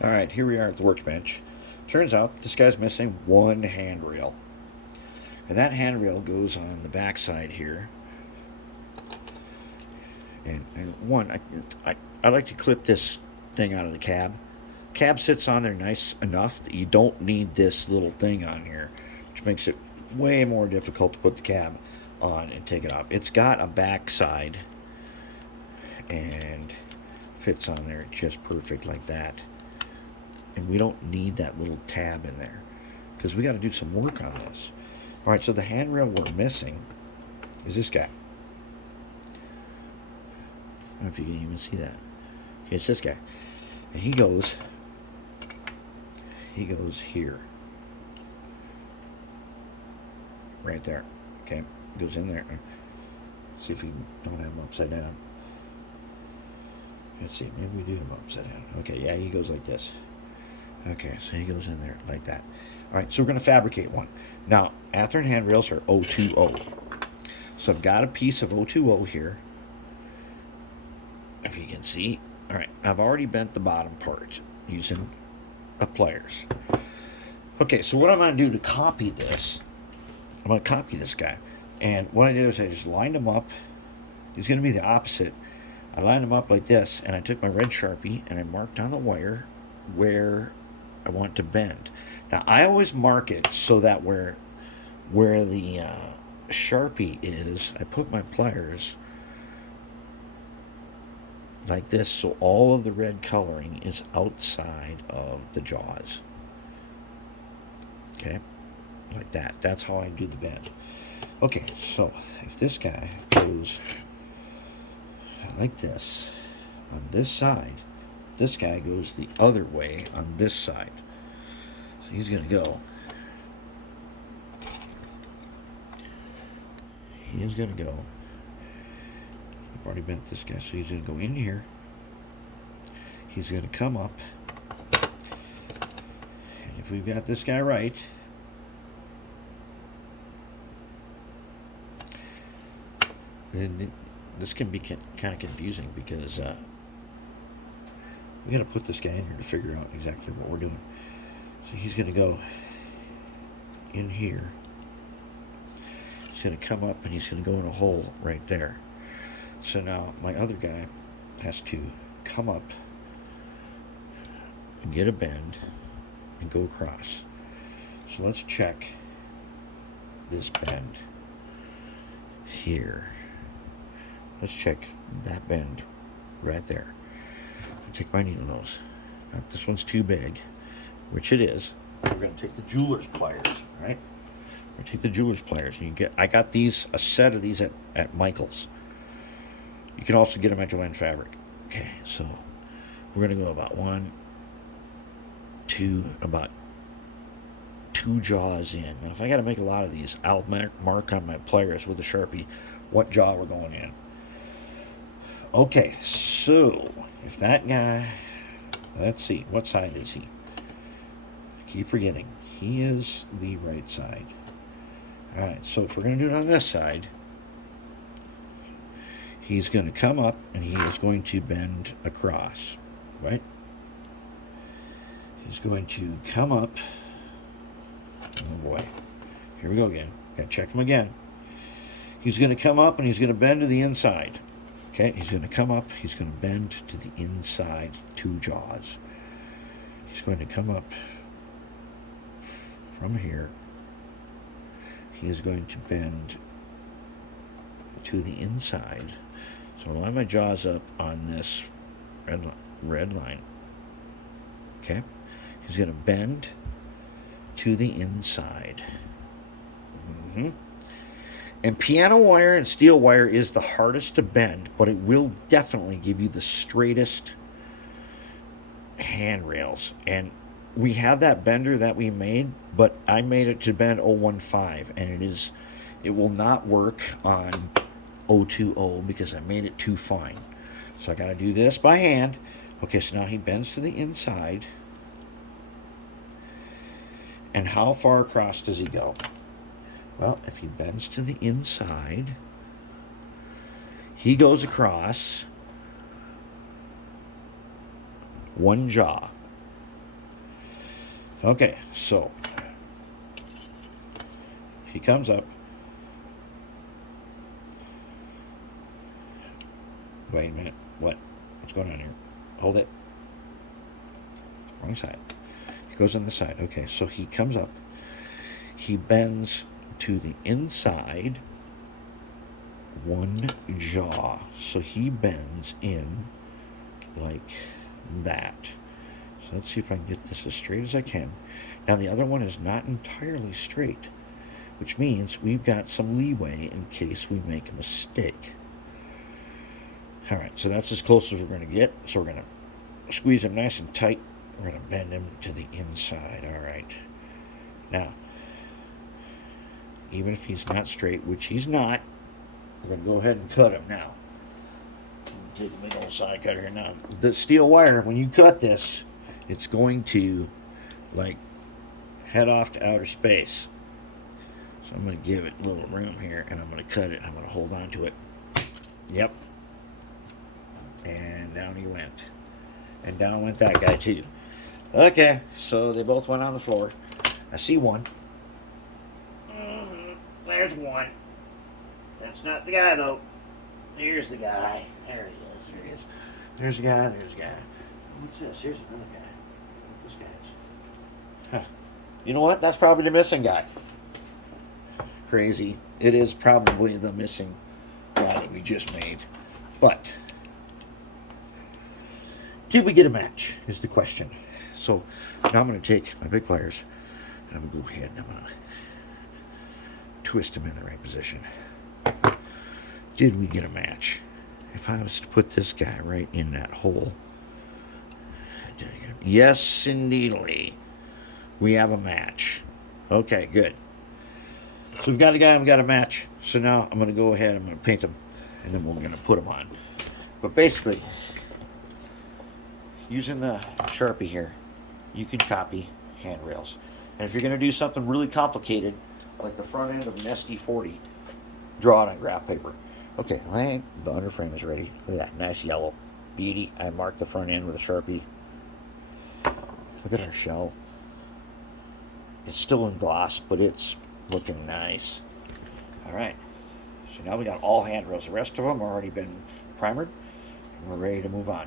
All right, here we are at the workbench. Turns out this guy's missing one handrail. And that handrail goes on the back side here. And one, I like to clip this thing out of the cab. Cab sits on there nice enough that you don't need this little thing on here, which makes it way more difficult to put the cab on and take it off. It's got a back side and fits on there just perfect like that. And we don't need that little tab in there because we got to do some work on this. All right, so the handrail we're missing is this guy. I don't know if you can even see that. Okay, it's this guy. And he goes here. Right there. Okay, goes in there. See if we don't have him upside down. Let's see, maybe we do have him upside down. Okay, yeah, he goes like this. Okay, so he goes in there like that. All right, so we're going to fabricate one. Now, Athearn handrails are 020. So I've got a piece of 020 here. If you can see. All right, I've already bent the bottom part using a pliers. Okay, so what I'm going to do to copy this, I'm going to copy this guy. And what I did is I just lined him up. He's going to be the opposite. I lined him up like this, and I took my red Sharpie and I marked on the wire where I want to bend. Now, I always mark it so that where the Sharpie is, I put my pliers like this so all of the red coloring is outside of the jaws. Okay, like that. That's how I do the bend. Okay, so if this guy goes like this on this side, this guy goes the other way on this side. So he's going to go. He is going to go. I've already bent this guy, so he's going to go in here. He's going to come up. And if we've got this guy right, then this can be kind of confusing because we got to put this guy in here to figure out exactly what we're doing. So he's going to go in here. He's going to come up and he's going to go in a hole right there. So now my other guy has to come up and get a bend and go across. So let's check this bend here. Let's check that bend right there. I'll take my needle nose. Now, if this one's too big, which it is, we're going to take the jeweler's pliers, right? We're going to take the jeweler's pliers. And I got these, a set of these at Michael's. You can also get them at Joanne Fabric. Okay, so we're going to go about about two jaws in. Now, if I got to make a lot of these, I'll mark on my pliers with a Sharpie what jaw we're going in. Okay, so if that guy, let's see, what side is he? I keep forgetting. He is the right side. All right, so if we're going to do it on this side, he's going to come up and he is going to bend across, right? He's going to come up. Oh boy, here we go again. Gotta check him again. He's going to come up and he's going to bend to the inside. Okay, he's going to come up, he's going to bend to the inside two jaws. He's going to come up from here. He is going to bend to the inside. So I'll line my jaws up on this red line. Okay, he's going to bend to the inside. And piano wire and steel wire is the hardest to bend, but it will definitely give you the straightest handrails. And we have that bender that we made, but I made it to bend 015, and it will not work on 020 because I made it too fine. So I got to do this by hand. Okay, so now he bends to the inside. And how far across does he go? Well, if he bends to the inside, he goes across one jaw. Okay, so he comes up. Wait a minute. What's going on here? Hold it. Wrong side. He goes on the side. Okay, so he comes up. He bends to the inside one jaw. So he bends in like that. So let's see if I can get this as straight as I can. Now the other one is not entirely straight, which means we've got some leeway in case we make a mistake. Alright, so that's as close as we're going to get. So we're going to squeeze him nice and tight. We're going to bend him to the inside. Alright. Now, even if he's not straight, which he's not, we're going to go ahead and cut him now. Take a big old side cutter here. Now, the steel wire, when you cut this, it's going to, like, head off to outer space. So I'm going to give it a little room here, and I'm going to cut it. I'm going to hold on to it. Yep. And down he went. And down went that guy, too. Okay, so they both went on the floor. I see one. There's one. That's not the guy, though. Here's the guy. There he is. There he is. There's the guy. There's the guy. What's this? Here's another guy. This guy's. Huh. You know what? That's probably the missing guy. Crazy. It is probably the missing guy that we just made. But did we get a match? Is the question. So now I'm going to take my big pliers and I'm going to go ahead and I'm going to twist them in the right position. Did we get a match? If I was to put this guy right in that hole. Yes, indeedly. We have a match. Okay, good. So we've got a guy and we've got a match. So now I'm going to go ahead, I'm going to paint them, and then we're going to put them on. But basically, using the Sharpie here, you can copy handrails. And if you're going to do something really complicated, like the front end of an SD40, draw it on graph paper. Okay, the underframe is ready. Look at that, nice yellow beauty. I marked the front end with a Sharpie. Look at our shell. It's still in gloss, but it's looking nice. Alright, so now we got all handrails. The rest of them have already been primered, and we're ready to move on.